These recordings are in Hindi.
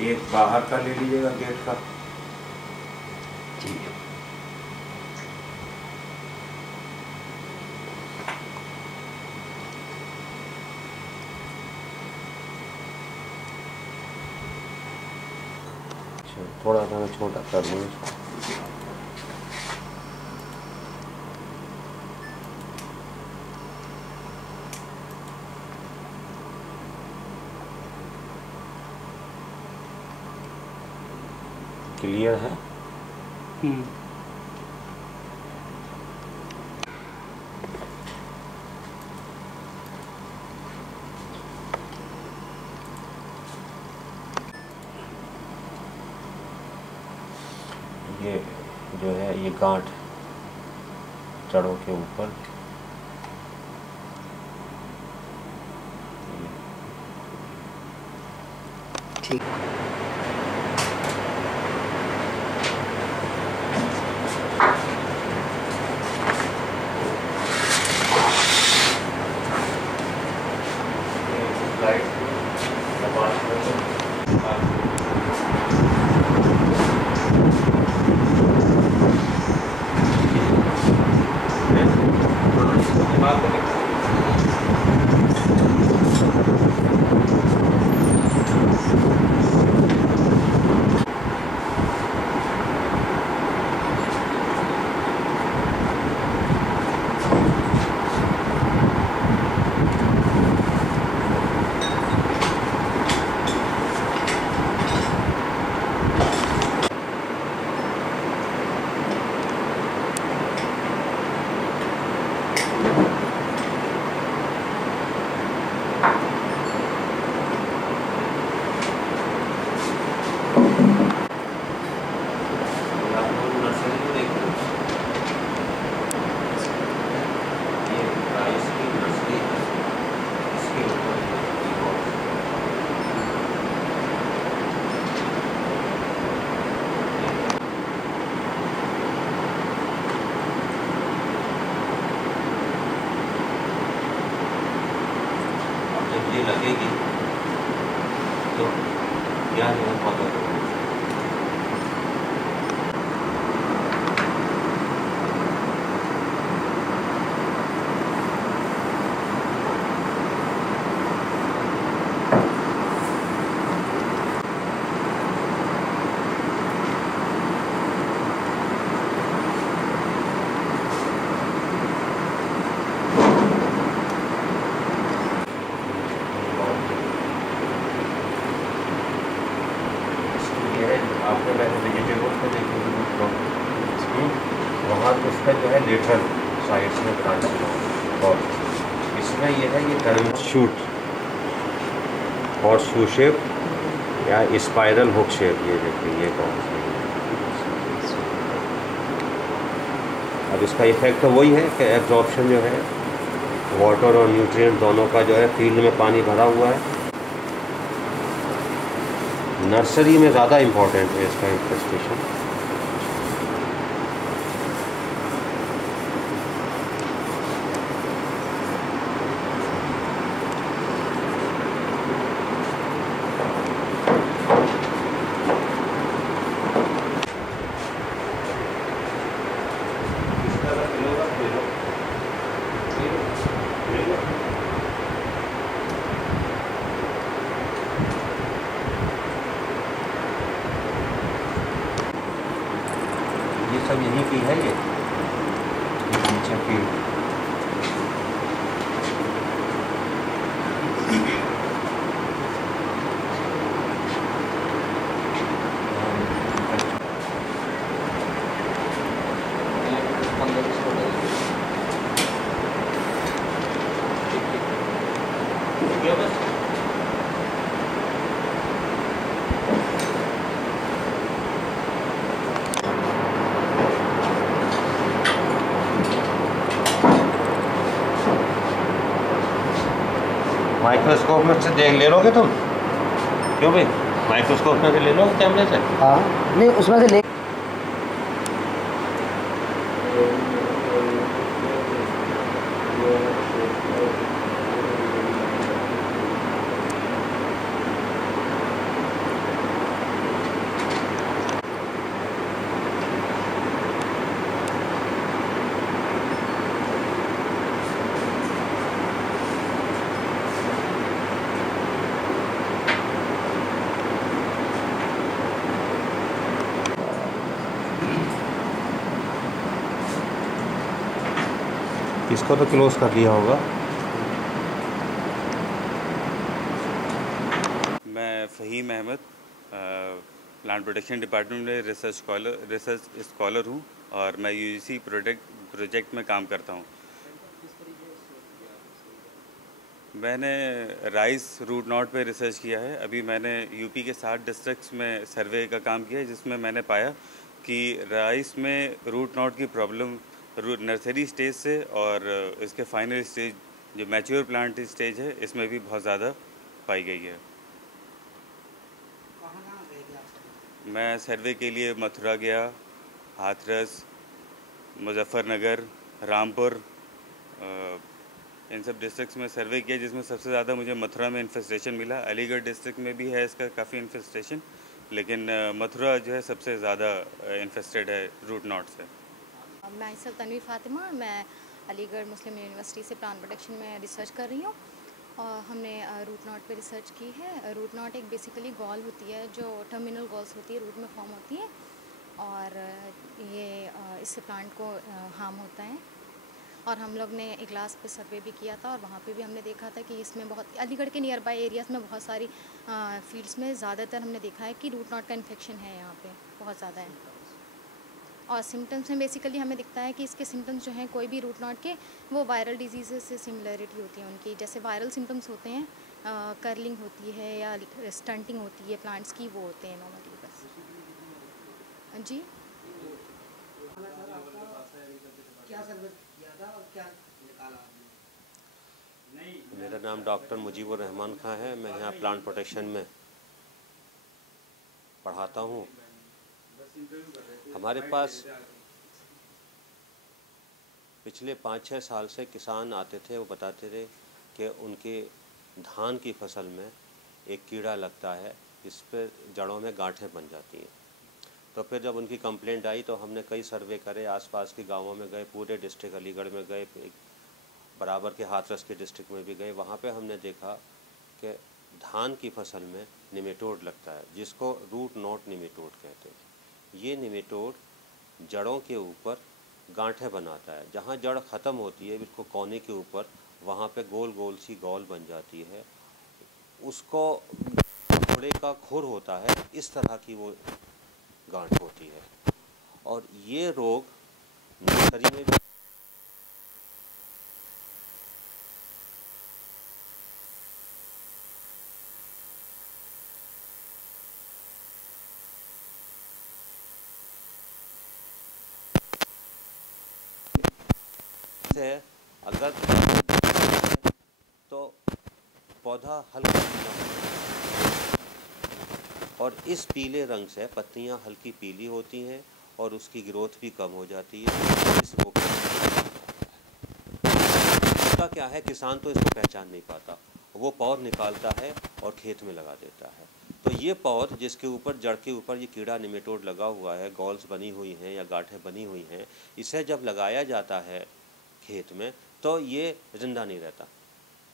एक बाहर का ले लीजिएगा गेट का। ठीक है। थोड़ा सा मैं छोटा कर लूँ इसको। क्लियर है? ये जो है ये गांठ जड़ों के ऊपर ठीक। ये लगेगी तो क्या जो है पता करो। आपने पहले वेजिटेबल्स को देखेंगे वहाँ तो उसका जो है लेटरल साइड्स में ब्रांच है और इसमें ये है ये कर्व शूट और शू शेप या स्पाइरल हुक शेप। ये देखिए ये कौन सा है। अब इसका इफेक्ट तो वही है कि एब्जॉर्प्शन जो है वाटर और न्यूट्रिएंट दोनों का जो है फील्ड में पानी भरा हुआ है। नर्सरी में ज़्यादा इम्पोर्टेंट है इसका इंफ्रेस्टेशन। ये सब यहीं की है ये नीचे की। माइक्रोस्कोप में से देख ले लोगे तुम? क्यों भाई माइक्रोस्कोप में से ले लो कैमरे से? हाँ नहीं उसमें से ले इसको तो क्लोज कर दिया होगा। मैं Faheem Ahmad plant protection department में रिसर्च स्कॉलर हूँ और मैं यूजीसी प्रोजेक्ट में काम करता हूँ। मैंने राइस रूट नॉट पे रिसर्च किया है। अभी मैंने यूपी के 7 डिस्ट्रिक्ट्स में सर्वे का काम किया है, जिसमें मैंने पाया कि राइस में रूट नॉट की प्रॉब्लम नर्सरी स्टेज से और इसके फाइनल स्टेज जो मैच्योर प्लांट स्टेज है, इसमें भी बहुत ज़्यादा पाई गई है। मैं सर्वे के लिए मथुरा गया, हाथरस, मुजफ्फरनगर, रामपुर, इन सब डिस्ट्रिक्ट्स में सर्वे किया, जिसमें सबसे ज़्यादा मुझे मथुरा में इन्फेस्टेशन मिला। अलीगढ़ डिस्ट्रिक्ट में भी है इसका काफ़ी इन्फेस्टेशन, लेकिन मथुरा जो है सबसे ज़्यादा इन्फेस्टेड है रूट नॉट से। मैं सब तनवीर फातिमा, मैं अलीगढ़ मुस्लिम यूनिवर्सिटी से प्लांट प्रोटेक्शन में रिसर्च कर रही हूँ और हमने रूट नॉट पे रिसर्च की है। रूट नॉट एक बेसिकली गॉल होती है जो टर्मिनल गॉल्स होती है, रूट में फॉर्म होती है और ये इससे प्लांट को हार्म होता है। और हम लोग ने एक ग्लास पे सर्वे भी किया था और वहाँ पे भी हमने देखा था कि इसमें बहुत अलीगढ़ के नियर बाई एरियाज़ में बहुत सारी फील्ड्स में ज़्यादातर हमने देखा है कि रूट नॉट का इन्फेक्शन है यहाँ पे बहुत ज़्यादा है। और सिम्टम्स में बेसिकली हमें दिखता है कि इसके सिम्टम्स जो हैं कोई भी रूट नॉट के, वो वायरल डिजीज़ से सिमिलरिटी होती है उनकी। जैसे वायरल सिम्टम्स होते हैं, कर्लिंग होती है या स्टंटिंग होती है प्लांट्स की, वो होते हैं नॉर्मली बस। जी क्या सर्वे किया था और क्या निकाला आपने? मेरा नाम डॉक्टर मुजीबुर रहमान खां है। मैं यहाँ प्लांट प्रोटेक्शन में पढ़ाता हूँ। हमारे पास पिछले 5-6 साल से किसान आते थे, वो बताते थे कि उनके धान की फसल में एक कीड़ा लगता है, इस पर जड़ों में गांठें बन जाती हैं। तो फिर जब उनकी कंप्लेंट आई तो हमने कई सर्वे करे, आसपास के गांवों में गए, पूरे डिस्ट्रिक्ट अलीगढ़ में गए, बराबर के हाथरस के डिस्ट्रिक्ट में भी गए। वहाँ पे हमने देखा कि धान की फसल में निमेटोड लगता है, जिसको रूट नॉट निमेटोड कहते हैं। ये निमेटोड जड़ों के ऊपर गांठें बनाता है। जहाँ जड़ ख़त्म होती है बिल्कुल कोने के ऊपर, वहाँ पे गोल गोल सी गॉल बन जाती है। उसको घोड़े का खुर होता है, इस तरह की वो गांठ होती है। और ये रोग नर्सरी में भी है, अगर तो पौधा हल्का पीला होता है और इस पीले रंग से पत्तियां हल्की पीली होती हैं और उसकी ग्रोथ भी कम हो जाती है। इस रोग का क्या है, किसान तो इसको पहचान नहीं पाता, वो पौध निकालता है और खेत में लगा देता है। तो ये पौध जिसके ऊपर जड़ के ऊपर ये कीड़ा निमेटोड लगा हुआ है, गॉल्स बनी हुई हैं या गांठें बनी हुई हैं, इसे जब लगाया जाता है खेत में तो ये जिंदा नहीं रहता।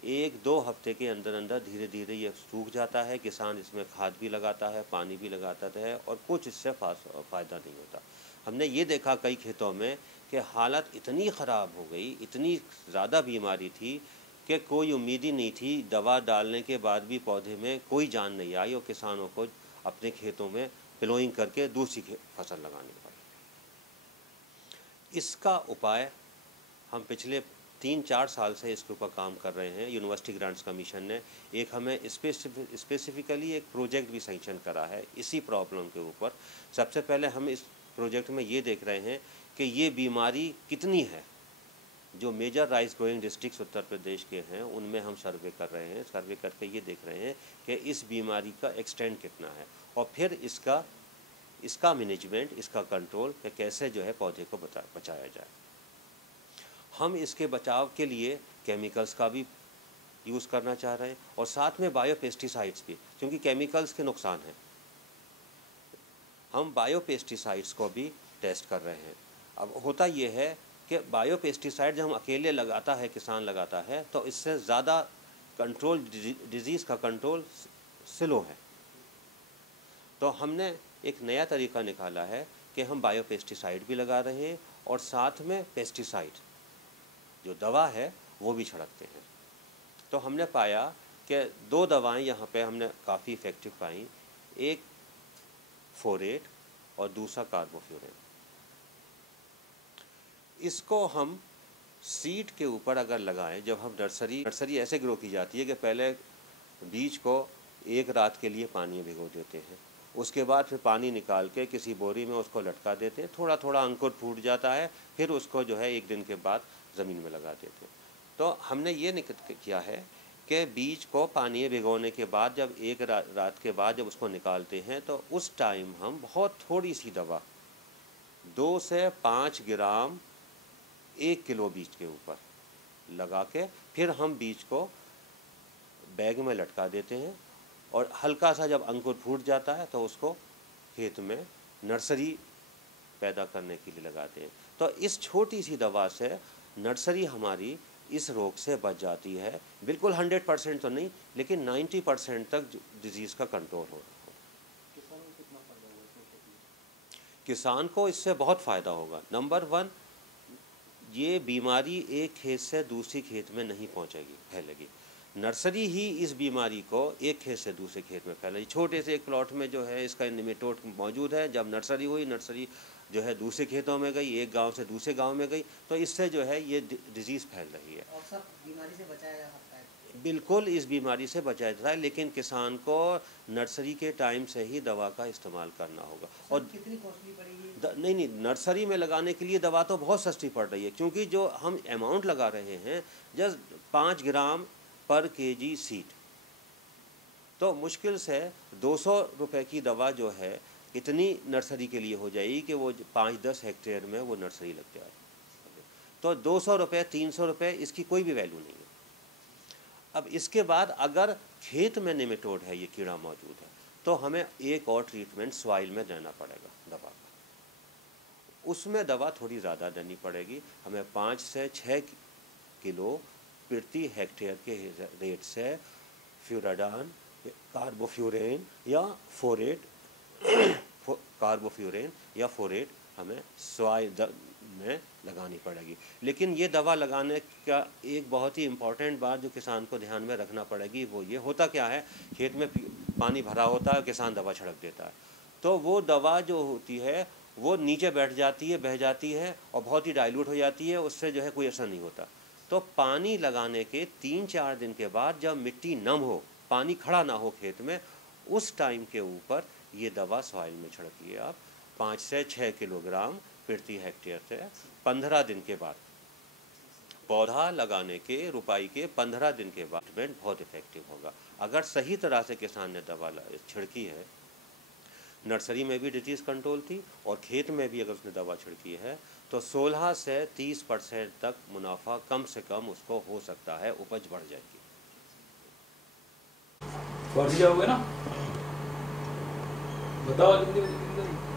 1-2 हफ्ते के अंदर अंदर धीरे धीरे ये सूख जाता है। किसान इसमें खाद भी लगाता है, पानी भी लगाता है और कुछ इससे फ़ायदा नहीं होता। हमने ये देखा कई खेतों में कि हालत इतनी ख़राब हो गई, इतनी ज़्यादा बीमारी थी कि कोई उम्मीद ही नहीं थी। दवा डालने के बाद भी पौधे में कोई जान नहीं आई और किसानों को अपने खेतों में प्लोइंग करके दूसरी फसल लगानी पड़ी। इसका उपाय हम पिछले 3-4 साल से इसके ऊपर काम कर रहे हैं। यूनिवर्सिटी ग्रांट्स कमीशन ने एक हमें स्पेसिफिकली एक प्रोजेक्ट भी सैंक्शन करा है इसी प्रॉब्लम के ऊपर। सबसे पहले हम इस प्रोजेक्ट में ये देख रहे हैं कि ये बीमारी कितनी है। जो major rice growing districts Uttar Pradesh के हैं उनमें हम सर्वे कर रहे हैं। सर्वे करके ये देख रहे हैं कि इस बीमारी का एक्सटेंट कितना है और फिर इसका मैनेजमेंट, इसका कंट्रोल कि कैसे जो है पौधे को बचाया जाए। हम इसके बचाव के लिए केमिकल्स का भी यूज़ करना चाह रहे हैं और साथ में बायोपेस्टिसाइड्स भी, क्योंकि केमिकल्स के नुकसान हैं। हम बायोपेस्टिसाइड्स को भी टेस्ट कर रहे हैं। अब होता ये है कि बायोपेस्टिसाइड जब हम अकेले लगाता है, किसान लगाता है, तो इससे ज़्यादा कंट्रोल, डिजीज़ का कंट्रोल स्लो है। तो हमने एक नया तरीका निकाला है कि हम बायोपेस्टिसाइड भी लगा रहे हैं और साथ में पेस्टिसाइड जो दवा है वो भी छिड़कते हैं। तो हमने पाया कि 2 दवाएं यहाँ पे हमने काफ़ी इफ़ेक्टिव पाई, एक फोरेट और दूसरा कार्बोफ्यूरेन। इसको हम सीड के ऊपर अगर लगाएं, जब हम नर्सरी ऐसे ग्रो की जाती है कि पहले बीज को एक रात के लिए पानी में भिगो देते हैं, उसके बाद फिर पानी निकाल के किसी बोरी में उसको लटका देते हैं, थोड़ा थोड़ा अंकुर फूट जाता है, फिर उसको जो है 1 दिन के बाद ज़मीन में लगा देते हैं। तो हमने ये किया है कि बीज को पानी में भिगोने के बाद जब एक रात के बाद जब उसको निकालते हैं तो उस टाइम हम बहुत थोड़ी सी दवा 2 से 5 ग्राम 1 किलो बीज के ऊपर लगा के फिर हम बीज को बैग में लटका देते हैं और हल्का सा जब अंकुर फूट जाता है तो उसको खेत में नर्सरी पैदा करने के लिए लगाते हैं। तो इस छोटी सी दवा से नर्सरी हमारी इस रोग से बच जाती है। बिल्कुल 100% तो नहीं, लेकिन 90% तक डिजीज़ का कंट्रोल हो रहा है। किसान को इससे बहुत फ़ायदा होगा। नंबर 1, ये बीमारी एक खेत से दूसरी खेत में नहीं पहुंचेगी, फैलेगी। नर्सरी ही इस बीमारी को एक खेत से दूसरे खेत में फैलेगी। छोटे से एक प्लॉट में जो है इसका निमेटोड मौजूद है, जब नर्सरी हुई, नर्सरी जो है दूसरे खेतों में गई, एक गांव से दूसरे गांव में गई, तो इससे जो है ये डिजीज़ फैल रही है। और सब बीमारी से बचाया जा सकता है। बिल्कुल इस बीमारी से बचाया जाता है, लेकिन किसान को नर्सरी के टाइम से ही दवा का इस्तेमाल करना होगा। और कितनी कॉस्टली पड़ेगी? नहीं, नर्सरी में लगाने के लिए दवा तो बहुत सस्ती पड़ रही है, क्योंकि जो हम अमाउंट लगा रहे हैं जस्ट 5 ग्राम पर केजी सीड, तो मुश्किल से 200 रुपए की दवा जो है इतनी नर्सरी के लिए हो जाएगी कि वो 5-10 हेक्टेयर में वो नर्सरी लग जाए। तो 200 रुपये 300 रुपये इसकी कोई भी वैल्यू नहीं है। अब इसके बाद अगर खेत में निमेटोड है, ये कीड़ा मौजूद है, तो हमें एक और ट्रीटमेंट सॉइल में देना पड़ेगा दवा का। उसमें दवा थोड़ी ज़्यादा देनी पड़ेगी, हमें 5 से 6 किलो प्रति हेक्टेयर के रेट से फ्यूराडान, कार्बोफ्यूरेन या फोरेट कार्बोफ्यूरेन या फोरेट हमें सॉइल में लगानी पड़ेगी। लेकिन ये दवा लगाने का एक बहुत ही इम्पॉर्टेंट बात जो किसान को ध्यान में रखना पड़ेगी, वो ये होता क्या है, खेत में पानी भरा होता है, किसान दवा छिड़क देता है, तो वो दवा जो होती है वो नीचे बैठ जाती है, बह जाती है और बहुत ही डाइल्यूट हो जाती है, उससे जो है कोई असर नहीं होता। तो पानी लगाने के 3-4 दिन के बाद जब मिट्टी नम हो, पानी खड़ा ना हो खेत में, उस टाइम के ऊपर ये दवा सॉइल में छिड़किए आप 5 से 6 किलोग्राम प्रति हेक्टेयर से 15 दिन के बाद। पौधा लगाने के रुपाई के 15 दिन के बाद ट्रीटमेंट बहुत इफेक्टिव होगा। अगर सही तरह से किसान ने दवा छिड़की है, नर्सरी में भी डिजीज़ कंट्रोल थी और खेत में भी अगर उसने दवा छिड़की है, तो 16 से 30% तक मुनाफा कम से कम उसको हो सकता है, उपज बढ़ जाएगी। बढ़ जाओगे ना, बताओ जल्दी।